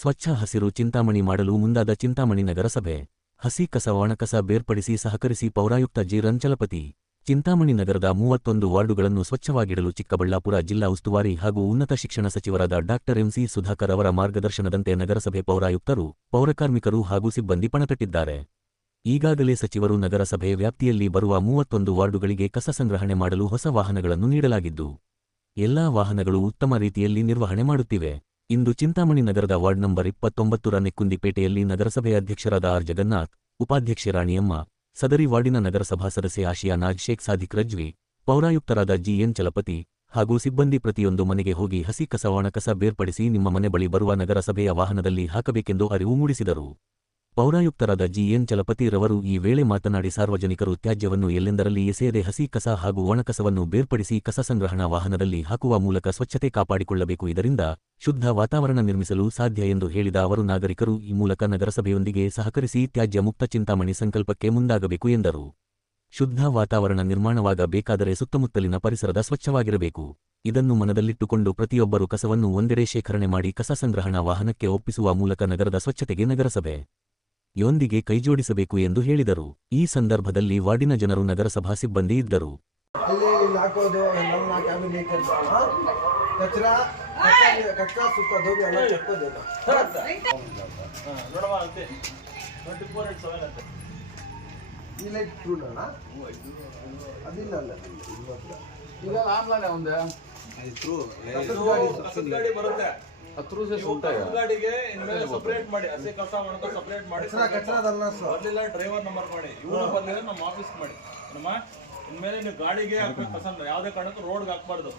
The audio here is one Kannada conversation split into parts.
ಸ್ವಚ್ಛ ಹಸಿರು ಚಿಂತಾಮಣಿ ಮಾಡಲು ಮುಂದಾದ ಚಿಂತಾಮಣಿ ನಗರಸಭೆ. ಹಸಿ ಕಸ ಒಣಕಸ ಬೇರ್ಪಡಿಸಿ ಸಹಕರಿಸಿ ಪೌರಾಯುಕ್ತ ಜಿ. ರಂಚಲಪತಿ ಚಿಂತಾಮಣಿ ನಗರದ ಮೂವತ್ತೊಂದು ವಾರ್ಡುಗಳನ್ನು ಸ್ವಚ್ಛವಾಗಿಡಲು ಚಿಕ್ಕಬಳ್ಳಾಪುರ ಜಿಲ್ಲಾ ಉಸ್ತುವಾರಿ ಹಾಗೂ ಉನ್ನತ ಶಿಕ್ಷಣ ಸಚಿವರಾದ ಡಾಕ್ಟರ್ ಎಂಸಿ ಸುಧಾಕರ್ ಅವರ ಮಾರ್ಗದರ್ಶನದಂತೆ ನಗರಸಭೆ ಪೌರಾಯುಕ್ತರು, ಪೌರಕಾರ್ಮಿಕರು ಹಾಗೂ ಸಿಬ್ಬಂದಿ ಪಣತಟ್ಟಿದ್ದಾರೆ. ಈಗಾಗಲೇ ಸಚಿವರು ನಗರಸಭೆ ವ್ಯಾಪ್ತಿಯಲ್ಲಿ ಬರುವ ಮೂವತ್ತೊಂದು ವಾರ್ಡುಗಳಿಗೆ ಕಸ ಸಂಗ್ರಹಣೆ ಮಾಡಲು ಹೊಸ ವಾಹನಗಳನ್ನು ನೀಡಲಾಗಿದ್ದು, ಎಲ್ಲಾ ವಾಹನಗಳು ಉತ್ತಮ ರೀತಿಯಲ್ಲಿ ನಿರ್ವಹಣೆ ಮಾಡುತ್ತಿವೆ. ಇಂದು ಚಿಂತಾಮಣಿ ನಗರದ ವಾರ್ಡ್ ನಂಬರ್ ಇಪ್ಪತ್ತೊಂಬತ್ತರ ನೆಕ್ಕುಂದಿಪೇಟೆಯಲ್ಲಿ ನಗರಸಭೆ ಅಧ್ಯಕ್ಷರಾದ ಆರ್. ಜಗನ್ನಾಥ್, ಉಪಾಧ್ಯಕ್ಷೆ ರಾಣಿಯಮ್ಮ, ಸದರಿ ವಾರ್ಡಿನ ನಗರಸಭಾ ಸದಸ್ಯೆ ಆಶಿಯಾ ನಾಜ್ ಶೇಖ್ ಸಾದಿಕ್ ರಜ್ವಿ, ಪೌರಾಯುಕ್ತರಾದ ಜಿಎನ್ ಚಲಪತಿ ಹಾಗೂ ಸಿಬ್ಬಂದಿ ಪ್ರತಿಯೊಂದು ಮನೆಗೆ ಹೋಗಿ ಹಸಿ ಕಸ ಒಣಕಸ ಬೇರ್ಪಡಿಸಿ ನಿಮ್ಮ ಮನೆ ಬಳಿ ಬರುವ ನಗರಸಭೆಯ ವಾಹನದಲ್ಲಿ ಹಾಕಬೇಕೆಂದು ಅರಿವು ಮೂಡಿಸಿದರು. ಪೌರಾಯುಕ್ತರಾದ ಜಿಎನ್ ಚಲಪತಿ ರವರು ಈ ವೇಳೆ ಮಾತನಾಡಿ ಸಾರ್ವಜನಿಕರು ತ್ಯಾಜ್ಯವನ್ನು ಎಲ್ಲೆಂದರಲ್ಲಿ ಎಸೆಯದೆ ಹಸಿ ಕಸ ಹಾಗೂ ಒಣಕಸವನ್ನು ಬೇರ್ಪಡಿಸಿ ಕಸ ಸಂಗ್ರಹಣಾ ವಾಹನದಲ್ಲಿ ಹಾಕುವ ಮೂಲಕ ಸ್ವಚ್ಛತೆ ಕಾಪಾಡಿಕೊಳ್ಳಬೇಕು. ಇದರಿಂದ ಶುದ್ಧ ವಾತಾವರಣ ನಿರ್ಮಿಸಲು ಸಾಧ್ಯ ಎಂದು ಹೇಳಿದ ಅವರು, ನಾಗರಿಕರು ಈ ಮೂಲಕ ನಗರಸಭೆಯೊಂದಿಗೆ ಸಹಕರಿಸಿ ತ್ಯಾಜ್ಯ ಮುಕ್ತ ಚಿಂತಾಮಣಿ ಸಂಕಲ್ಪಕ್ಕೆ ಮುಂದಾಗಬೇಕು ಎಂದರು. ಶುದ್ಧ ವಾತಾವರಣ ನಿರ್ಮಾಣವಾಗಬೇಕಾದರೆ ಸುತ್ತಮುತ್ತಲಿನ ಪರಿಸರದ ಸ್ವಚ್ಛವಾಗಿರಬೇಕು. ಇದನ್ನು ಮನದಲ್ಲಿಟ್ಟುಕೊಂಡು ಪ್ರತಿಯೊಬ್ಬರು ಕಸವನ್ನು ಒಂದೆಡೆ ಶೇಖರಣೆ ಮಾಡಿ ಕಸ ಸಂಗ್ರಹಣಾ ವಾಹನಕ್ಕೆ ಒಪ್ಪಿಸುವ ಮೂಲಕ ನಗರದ ಸ್ವಚ್ಛತೆಗೆ ನಗರಸಭೆ ಯೊಂದಿಗೆ ಕೈಜೋಡಿಸಬೇಕು ಎಂದು ಹೇಳಿದರು. ಈ ಸಂದರ್ಭದಲ್ಲಿ ವಾರ್ಡಿನ ಜನರು ನಗರಸಭಾ ಸಿಬ್ಬಂದಿ ಇದ್ದರು. ಅದಿಲ್ಲ ಗಾಡಿ ಬರುತ್ತೆ. ನೀವು ಕಸದ ಗಾಡಿಗೆ ಇನ್ಮೇಲೆ ಸಪರೇಟ್ ಮಾಡಿ ಹಸಿ ಕಸ ಒಣಕ ಸಪರೇಟ್ ಮಾಡಿ ಬರ್ಲಿಲ್ಲ ಡ್ರೈವರ್ ನಂಬರ್ ಮಾಡಿ. ಇವ್ರು ಬರ್ಲಿಲ್ಲ ನಮ್ಮ ಆಫೀಸ್ ಮಾಡಿ. ನಮ್ಮ ಇನ್ಮೇಲೆ ನೀವು ಗಾಡಿಗೆ ಹಾಕ್ಬೇಕು ಕಸ ಯಾವ್ದೇ ಕಾರಣಕ್ಕೂ ರೋಡ್ಗೆ ಹಾಕ್ಬಾರ್ದು.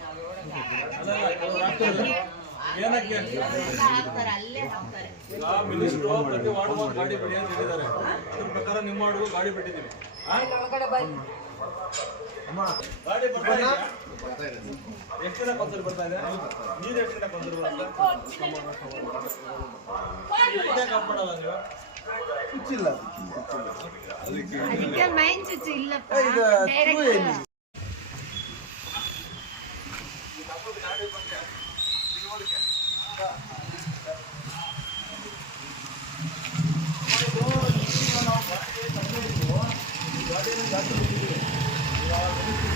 ಏನಕ್ಕೆ? ಮಿನಿಸ್ಟ್ರು ಪ್ರತಿ ವಾರ್ಡ್ ಒಂದು ಗಾಡಿ ಬಿಡಿ ಅಂತ ಹೇಳಿದ್ದಾರೆ. ಅದ್ರ ಪ್ರಕಾರ ನಿಮ್ಮ ವಾರ್ಡ್ಗೂ ಗಾಡಿ ಬಿಟ್ಟಿದ್ದೀವಿ? ಅಮ್ಮ ಗಾಡಿ ಬರ್ತಾ ಇದೆಯಾ? ಎಷ್ಟು ದಿನ ಬಂದ್ರೆ ಬರ್ತಾ ಇದೆ ನೀರು ಎಷ್ಟು ದಿನ ಬಂದ್ರೆ ಬರುತ್ತೆ ಇದೇ ಕಾಪಾಡಲ್ಲ ನೀವು ಹುಚ್ಚಿಲ್ಲ ಅದಕ್ಕೆ ಮೈನ್ ಚುಚ್ಚು ಇಲ್ಲಪ್ಪ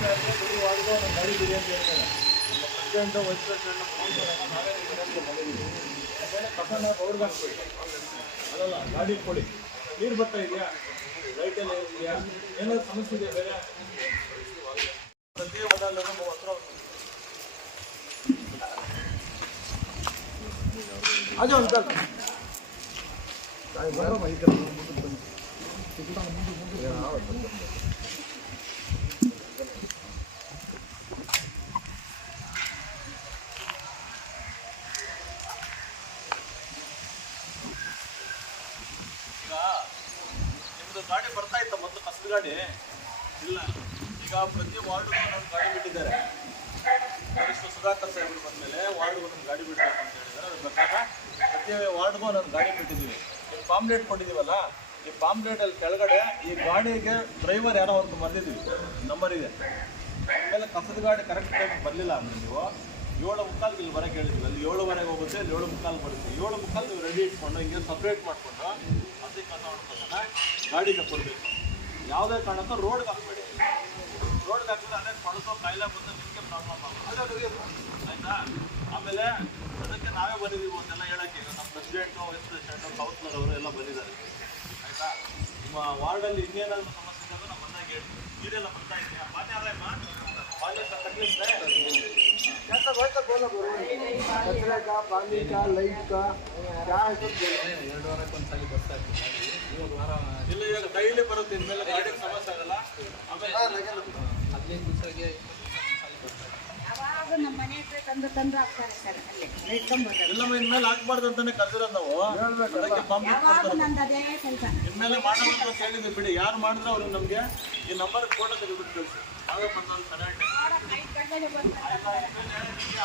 ಬಿಡಿ ಅಂತ ಹೇಳ್ತಾರೆ ಪ್ರೆಸಿಡೆಂಟ್ ವೈಸ್ ಪ್ರೆಸಿಡೆಂಟ್ ನಾವೇ ಗಾಡಿ ಕೊಡಿ ನೀರು ಬರ್ತಾ ಇದೆಯಾ ಲೈಟ್ ಎಲ್ಲ ಇದೆಯಾ ಏನಾದ್ರು ಸಮಸ್ಯೆ ಇದೆಯಾ ಬೇರೆ ಪ್ರತಿ ನಮ್ಮ ಹತ್ರ ಅದು ಮುಂದೆ ಈಗ ನಿಮ್ದು ಗಾಡಿ ಬರ್ತಾ ಇತ್ತ ಮೊದಲು ಕಸದ ಗಾಡಿ ಇಲ್ಲ. ಈಗ ಪ್ರತಿ ವಾರ್ಡ್ ಒಂದು ಗಾಡಿ ಬಿಟ್ಟಿದ್ದಾರೆ. ವರಿಷ್ಠ ಸುಧಾಕರ್ ಸಾಹೇಬರು ಬಂದಮೇಲೆ ವಾರ್ಡ್ ಒಂದು ಗಾಡಿ ಬಿಡಬೇಕು ಅಂತ ಹೇಳಿದ್ದಾರೆ. ಅದ್ರ ಪ್ರಕಾರ ಪ್ರತಿ ವಾರ್ಡ್ಗೂ ಒಂದು ಗಾಡಿ ಬಿಟ್ಟಿದ್ದೀವಿ. ಈ ಪಾಂಪ್ಲೇಟ್ ಕೊಟ್ಟಿದ್ದೀವಲ್ಲ, ಈ ಪಾಂಪ್ಲೇಟ್ ಅಲ್ಲಿ ಕೆಳಗಡೆ ಈ ಗಾಡಿಗೆ ಡ್ರೈವರ್ ಯಾರೋ ಒಂದು ನಂಬರ್ ಇದೆ. ಆಮೇಲೆ ಕಸದ ಗಾಡಿ ಕರೆಕ್ಟ್ ಟೈಮ್ ಬರಲಿಲ್ಲ ಅಂದ್ರೆ ನೀವು ಏಳು ಮುಕ್ಕಾಲ್ಗೆ ಇಲ್ಲಿ ಬರೋಕೆ ಹೇಳಿದ್ವಿ ಅಲ್ಲಿ ಏಳುವರೆಗೆ ಹೋಗುತ್ತೆ, ಅಲ್ಲಿ ಏಳು ಮುಕ್ಕಾಲು ಬರುತ್ತೆ. ಏಳು ಮುಕ್ಕಾಲು ನೀವು ರೆಡಿ ಇಟ್ಕೊಂಡು ಹಿಂಗೆ ಸಪ್ರೇಟ್ ಮಾಡಿಕೊಂಡು ಹಸಿ ಕಸ ಹೊಡ್ಕೊತಾನೆ ಗಾಡಿಗೆ ಕೊಡಬೇಕು. ಯಾವುದೇ ಕಾರಣಕ್ಕೂ ರೋಡ್ಗೆ ಹಾಕಬೇಡಿ. ರೋಡ್ಗೆ ಹಾಕಿದ್ರೆ ಅದೇ ಪಡಿಸೋ ಕಾಯಿಲೆ ಬಂದು ನಿಮಗೆ ಪ್ರಾಬ್ಲಮ್ ಆಗುತ್ತೆ. ಆಯಿತಾ? ಆಮೇಲೆ ಅದಕ್ಕೆ ನಾವೇ ಬಂದಿದ್ದೀವಿ ಅಂತೆಲ್ಲ ಹೇಳಕ್ಕೆ ನಮ್ಮ ಪ್ರೆಸಿಡೆಂಟು ವೈಸ್ ಪ್ರೆಸಿಡೆಂಟು ಕೌನ್ಸಿಲರ್ ಅವರು ಎಲ್ಲ ಬಂದಿದ್ದಾರೆ. ಆಯಿತಾ? ನಿಮ್ಮ ವಾರ್ಡಲ್ಲಿ ಇನ್ನೇನಾದರೂ ಸಮಸ್ಯೆ ಇದ್ದಾಗ ನಮ್ಮ ಬಂದಾಗ ಹೇಳ್ತೀವಿ ನೀರೆಲ್ಲ ಬರ್ತಾ ಇದೆಯಾ? ಮಾನ್ಯ ಅದೇ ಮಾನ್ಯ ತಕ್ಲಿಸ್ತೆ ಕಚ್ರಕ್ಕ ಎರಡು ವಾರಕ್ಕೆ ಇಲ್ಲ ಬರುತ್ತೆ ಇನ್ಮೇಲೆ ಸಮಸ್ಯೆ ಆಗಲ್ಲ ಆಮೇಲೆ ಇನ್ಮೇಲೆ ಅಂತಾನೆ ಇನ್ಮೇಲೆ ಅಂತ ಬಿಡಿ. ಯಾರು ಮಾಡಿದ್ರೆ ಅವರು ನಮಗೆ? ಈ ನಂಬರ್ ಫೋಟೋ ತೆಗೆದ್ಬಿಟ್ಟು ಕಳಿಸಿ. ಆ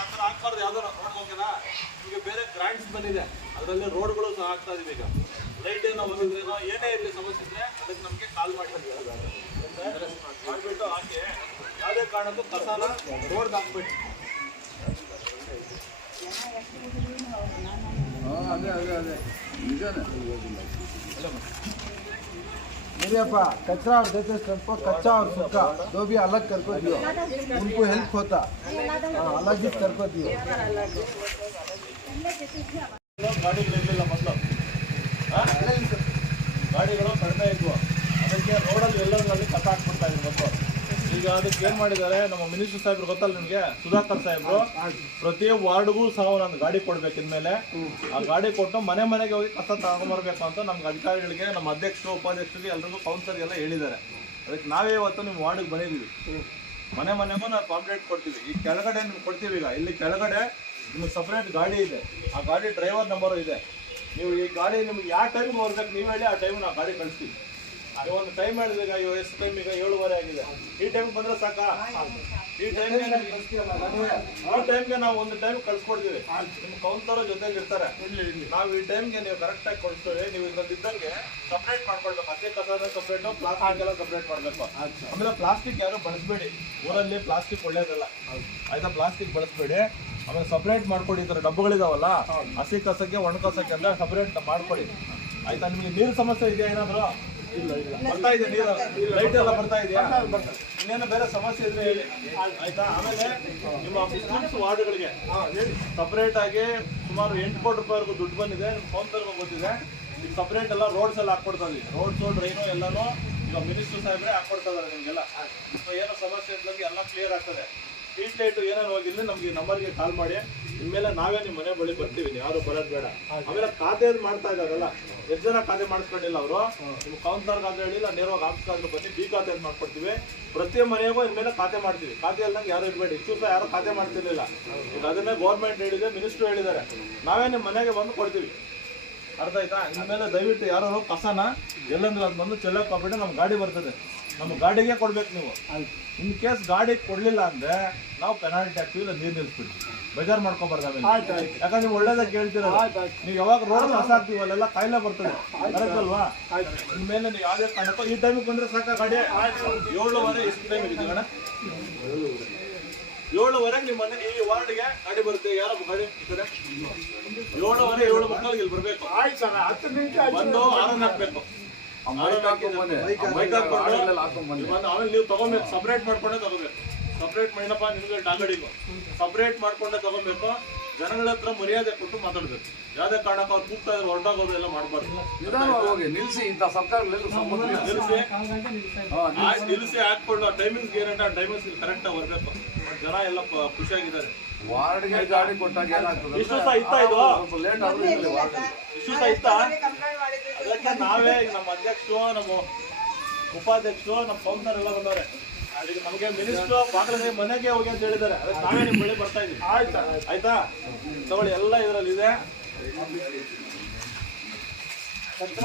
ಥರ ಹಾಕ್ಬಾರ್ದು ಯಾವ್ದಾರ ರೋಡ್ ಹೋಗ್ಯಾರ ನಿಮಗೆ ಬೇರೆ ಗ್ರಾಂಟ್ಸ್ ಬಂದಿದೆ ಅದರಲ್ಲಿ ರೋಡ್ಗಳು ಸಹ ಆಗ್ತಾ ಇದೀವಿ ಈಗ ಲೈಟ್ ಏನೋ ಬಂದಿದ್ರೇನೋ ಏನೇ ಇರಲಿ ಸಮಸ್ಯೆ ಇದ್ರೆ ಅದಕ್ಕೆ ನಮಗೆ ಕಾಲ್ ಮಾಡಿ ಅಂತ ಮಾಡಿಬಿಟ್ಟು ಹಾಕಿ ಯಾವುದೇ ಕಾರಣಕ್ಕೂ ಕಸಾನ ರೋಡ್ಗೆ ಹಾಕ್ಬಿಟ್ಟು ಅದೇ ಅದೇ ಅದೇ. ನಿಜಾನೇ. ಮುರಿಯಪ್ಪ ಕಚ್ರ ಅವ್ರ ಜೊತೆ ಸ್ವಲ್ಪ ಕಚ್ಚಾ ಅವ್ರ ಸುಖ ದೋಬಿ ಅಲಗ್ ಕರ್ಕೋತೀವಿ ಉನ್ಕು ಹೆಲ್ಪ್ ಹೋತ ಅಲಗ್ ಕರ್ಕೋತೀವಿ ಗಾಡಿಗಳು ಕಡಿಮೆ ಇದ್ವು. ಅದಕ್ಕೆ ರೋಡಲ್ಲಿ ಎಲ್ಲರಲ್ಲಿ ಕಟ್ಟಾಕ್ಬಿಡ್ತಾ ಇದ್ರು ಮೊದಲು ಈಗ ಅದಕ್ಕೆ ಏನ್ ಮಾಡಿದ್ದಾರೆ? ನಮ್ಮ ಮಿನಿಸ್ಟರ್ ಸಾಹೇಬ್ರು ಗೊತ್ತಲ್ಲ ನಿಮ್ಗೆ? ಸುಧಾಕರ್ ಸಾಹೇಬ್ರು. ಪ್ರತಿ ವಾರ್ಡ್ಗೂ ಸಹ ಒಂದೊಂದು ಗಾಡಿ ಕೊಡ್ಬೇಕು ಇನ್ಮೇಲೆ. ಆ ಗಾಡಿ ಕೊಟ್ಟು ಮನೆ ಮನೆಗೆ ಹೋಗಿ ಕಸ ತಗೊಂಬರ್ಬೇಕು ಅಂತ ನಮ್ಗೆ ಅಧಿಕಾರಿಗಳಿಗೆ ನಮ್ಮ ಅಧ್ಯಕ್ಷರು ಉಪಾಧ್ಯಕ್ಷರಿಗೆ ಎಲ್ರಿಗೂ ಕೌನ್ಸರ್ ಎಲ್ಲ ಹೇಳಿದ್ದಾರೆ. ಅದಕ್ಕೆ ನಾವೇ ಇವತ್ತು ನಿಮ್ಮ ವಾರ್ಡ್ಗೆ ಬಂದಿದ್ದೀವಿ. ಮನೆ ಮನೆಗೂ ನಾವು ಕಾಂಪ್ಲೇಂಟ್ ಕೊಡ್ತೀವಿ. ಈ ಕೆಳಗಡೆ ನಿಮ್ಗೆ ಕೊಡ್ತೀವಿ ಈಗ. ಇಲ್ಲಿ ಕೆಳಗಡೆ ನಿಮ್ಗೆ ಸಪ್ರೇಟ್ ಗಾಡಿ ಇದೆ. ಆ ಗಾಡಿ ಡ್ರೈವರ್ ನಂಬರು ಇದೆ. ನೀವು ಈ ಗಾಡಿ ನಿಮ್ಗೆ ಯಾವ ಟೈಮ್ ಬರ್ಬೇಕು ನೀವು ಹೇಳಿ ಆ ಟೈಮ್ ನಾವು ಗಾಡಿ ಕಳಿಸ್ತೀವಿ. ಒಂದು ಟೈಮ್ ಮಾಡಿದ್ರೆ ಇವಾಗ ಎಷ್ಟು ಟೈಮ್ ಈಗ ಏಳುವರೆ ಆಗಿದೆ. ಈ ಟೈಮ್ಗೆ ಬಂದ್ರೆ ಸಾಕಾ? ಈ ಟೈಮ್ಗೆ ಆ ಟೈಮ್ಗೆ ನಾವು ಒಂದು ಟೈಮ್ ಕಳ್ಸ್ಕೊಡ್ತೀವಿ. ನಿಮ್ಮ ಕೌನ್ಸರ್ ಜೊತೆಲಿ ಇರ್ತಾರೆ. ನಾವು ಈ ಟೈಮ್ಗೆ ನೀವು ಕರೆಕ್ಟಾಗಿ ಕಳಿಸ್ತೀವಿ ನೀವು ಇದ್ರಲ್ಲಿ ಇದ್ದಂಗೆ ಸಪ್ರೇಟ್ ಮಾಡ್ಕೊಳ್ಬೇಕು. ಅದೇ ಕಸದ ಸಪ್ರೇಟ್ ಪ್ಲಾಸ್ಟಿಕ್ ಎಲ್ಲ ಸಪ್ರೇಟ್ ಮಾಡಬೇಕು. ಆಮೇಲೆ ಪ್ಲಾಸ್ಟಿಕ್ ಯಾರು ಬಳಸಬೇಡಿ. ಊರಲ್ಲಿ ಪ್ಲಾಸ್ಟಿಕ್ ಒಳ್ಳೇದಲ್ಲ. ಆಯ್ತಾ? ಪ್ಲಾಸ್ಟಿಕ್ ಬಳಸಬೇಡಿ. ಆಮೇಲೆ ಸಪ್ರೇಟ್ ಮಾಡ್ಕೊಡಿ. ಈ ಥರ ಡಬ್ಬಗಳಿದಾವಲ್ಲ ಹಸಿ ಕಸಕ್ಕೆ ಒಣ ಕಸಕ್ಕೆ ಎಲ್ಲ ಸಪ್ರೇಟ್ ಮಾಡ್ಕೊಡಿ. ಆಯ್ತಾ? ನಿಮಗೆ ನೀರು ಸಮಸ್ಯೆ ಇದೆಯಾ ಏನಾದ್ರು? ಬರ್ತಾ ಇದೆ ನೀರು? ಲೈಟ್ ಎಲ್ಲ ಬರ್ತಾ ಇದೆಯಾ? ಇನ್ನೇನು ಬೇರೆ ಸಮಸ್ಯೆ ಇದ್ರೆ ಹೇಳಿ. ಆಯ್ತಾ? ಆಮೇಲೆ ನಿಮ್ಮ ಮುಸ್ಲಿಮ್ಸ್ ವಾರ್ಡ್ಗಳಿಗೆ ಸಪ್ರೇಟ್ ಆಗಿ ಸುಮಾರು ಎಂಟು ಕೋಟಿ ರೂಪಾಯಿವರೆಗೂ ದುಡ್ಡು ಬಂದಿದೆ. ನಿಮ್ಮ ಕೌನ್ಸಲ್ಗೂ ಗೊತ್ತಿದೆ ಈಗ ಸಪ್ರೇಟ್ ಎಲ್ಲ ರೋಡ್ಸ್ ಎಲ್ಲ ಹಾಕ್ಕೊಡ್ತಾ ಇದೀವಿ ರೋಡ್ಸು ಡ್ರೈನು ಎಲ್ಲಾನು ಈಗ ಮಿನಿಸ್ಟರ್ ಸಾಹೇಬ್ರೆ ಹಾಕ್ಕೊಡ್ತಾ ಇದಾರೆ ನಿಮಗೆಲ್ಲ. ಸೊ ಏನೋ ಸಮಸ್ಯೆ ಇದ್ದಾಗ ಎಲ್ಲ ಕ್ಲಿಯರ್ ಆಗ್ತದೆ. ಸ್ಟ್ರೀಟ್ ಲೈಟು ಏನಾರು ಹೋಗಿಲ್ಲ ನಮ್ಗೆ ನಂಬರ್ಗೆ ಕಾಲ್ ಮಾಡಿ. ಇನ್ಮೇಲೆ ನಾವೇ ನಿಮ್ಮ ಮನೆ ಬಳಿ ಬರ್ತೀವಿ ಯಾರು ಬರೋದು ಬೇಡ. ಆಮೇಲೆ ಖಾತೆ ಮಾಡ್ತಾ ಇದ್ದಾರಲ್ಲ, ಎಷ್ಟು ಜನ ಖಾತೆ ಮಾಡಿಸ್ಕೊಂಡಿಲ್ಲ ಅವರು? ನಿಮ್ಮ ಕೌನ್ಸಿಲರ್ ಖಾತೆ ಹೇಳಿಲ್ಲ, ನೇರವಾಗಿ ಆಫೀಸ್ ಬನ್ನಿ ಬಿ ಖಾತೆ ಮಾಡ್ಕೊಡ್ತೀವಿ. ಪ್ರತಿ ಮನೆಗೂ ಇನ್ಮೇಲೆ ಖಾತೆ ಮಾಡ್ತೀವಿ. ಖಾತೆ ಇಲ್ದಂಗೆ ಯಾರು ಇರಬೇಡಿ. ಇಷ್ಟು ಯಾರು ಖಾತೆ ಮಾಡ್ತಿರ್ಲಿಲ್ಲ. ಈಗ ಅದನ್ನೇ ಗೌರ್ಮೆಂಟ್ ಹೇಳಿದೆ ಮಿನಿಸ್ಟ್ರು ಹೇಳಿದ್ದಾರೆ. ನಾವೇ ನಿಮ್ಮ ಮನೆಗೆ ಬಂದು ಕೊಡ್ತೀವಿ. ಅರ್ಥ ಆಯ್ತಾ? ಇನ್ಮೇಲೆ ದಯವಿಟ್ಟು ಯಾರು ಕಸನ ಎಲ್ಲಂದ್ರೆ ಅದು ಬಂದು ಚೆಲ್ಲಕ್ಕೆ ಹೋಗ್ಬಿಟ್ಟು ನಮ್ಮ ಗಾಡಿ ಬರ್ತದೆ. ನಮ್ಮ ಗಾಡಿಗೆ ಕೊಡ್ಬೇಕು ನೀವು. ಇನ್ ಕೇಸ್ ಗಾಡಿ ಕೊಡ್ಲಿಲ್ಲ ಅಂದ್ರೆ ನಾವು ಪೆನಾಲ್ಟಿ ಹಾಕ್ತೀವಿ ಇಲ್ಲ ನೀರು ನಿಲ್ಸ್ಬಿಡ್ತೀವಿ. ಬೇಜಾರು ಮಾಡ್ಕೊಬಾರ್ದು ಆಮೇಲೆ. ಯಾಕಂದ್ರೆ ನೀವು ಒಳ್ಳೇದಾಗ ಕೇಳ್ತೀರ ನೀವು ಯಾವಾಗ ರೋಡ್ ಹಸಾಕ್ತೀವಿ ಹಾಕ್ತೀವಿ ಅಲ್ಲೆಲ್ಲ ಕಾಯಿಲೆ ಬರ್ತದೆ. ಕರೆಕ್ಟ್ ಅಲ್ವಾ? ಇನ್ಮೇಲೆ ನೀವು ಯಾವುದೇ ಕಾರಣಕ್ಕೂ ಈ ಟೈಮಿಗೆ ಬಂದ್ರೆ ಸಾಕ ಗಾಡಿ? ಏಳುವರೆ ಇಷ್ಟು ಟೈಮ್ ಇದೆ ಕಣ. ಏಳುವರೆಗೆ ನಿಮ್ಮ ಮನೆ ಈ ವಾರ್ಡ್ಗೆ ಗಾಡಿ ಬರುತ್ತೆ. ಯಾರ ಗಾಡಿ ಏಳುವರೆ ಏಳು ಮಕ್ಕಳಿಗೆ ಇಲ್ಲಿ ಬರ್ಬೇಕು. ಬಂದು ಆರನ್ ಹಾಕ್ಬೇಕು. ಆಮೇಲೆ ನೀವು ತಗೋಬೇಕು. ಸಪ್ರೇಟ್ ಮಾಡ್ಕೊಂಡೆ ತಗೋಬೇಕು. ಸಪ್ರೇಟ್ ಮಾಡಿನಪ್ಪ ನಿಮ್ಗೆ ಟಾಂಗಡಿಗೂ ಸಪ್ರೇಟ್ ಮಾಡ್ಕೊಂಡೆ ತಗೋಬೇಕು. ಜನಗಳ ಹತ್ರ ಮರ್ಯಾದೆ ಕೊಟ್ಟು ಮಾತಾಡ್ಬೇಕು. ಯಾವ್ದೇ ಕಾರಣಕ್ಕೂ ಅವ್ರು ಕೂಗ್ತಾ ಇದ್ರೆ ಹೊರಟಾಗೋದು ಎಲ್ಲ ಮಾಡಬಾರ್ದು. ನಿಲ್ಸಿ ಇಂಥ ಸರ್ಕಾರ ನಿಲ್ಸಿ. ನಿಲ್ಸಿ. ಆ ಹಾಕೊಂಡು ಟೈಮಿಂಗ್ಸ್ ಏನಂటే ಆ ಟೈಮಿಂಗ್ಸ್ ಕರೆಕ್ಟ್ ಆಗಿ ಬರ್ಬೇಕು. ಜನ ಎಲ್ಲ ಖುಷಿಯಾಗಿದ್ದಾರೆ. ವಾರ್ಡ್ಗೆ ಗಾಡಿ ಕೊಟ್ಟಾಗ ಏನಾಗ್ತದೆ ಇಷ್ಟು ಸಹ ಇತ್ತ ಇದು? ಸ್ವಲ್ಪ ಲೇಟ್ ಆದ್ರೂ ಇರ್ಲಿ ವಾರ್ಡ್ ಇಷ್ಟು ಸಹ ಇತ್ತ? ನಾವೇ ಈಗ ನಮ್ಮ ಅಧ್ಯಕ್ಷರು ನಮ್ಮ ಉಪಾಧ್ಯಕ್ಷರು ನಮ್ಮ ಕೌನ್ಸರ್ ಎಲ್ಲ ಬಂದವ್ರೆ. ಅದಕ್ಕೆ ನಮಗೆ ಮಿನಿಸ್ಟರ್ ಬಾಗಲೇ ಮನೆಗೆ ಹೋಗಿ ಅಂತ ಹೇಳಿದ್ದಾರೆ. ಅದಕ್ಕೆ ನಾವೇ ನಿಮ್ಮ ಬಳಿ ಬರ್ತಾ ಇದ್ದೀವಿ ಆಯ್ತಾ? ಆಯ್ತಾ? ತಗೊಳ್ಳಿ ಎಲ್ಲ ಇದರಲ್ಲಿ ಇದೆ. ಸತ್ರ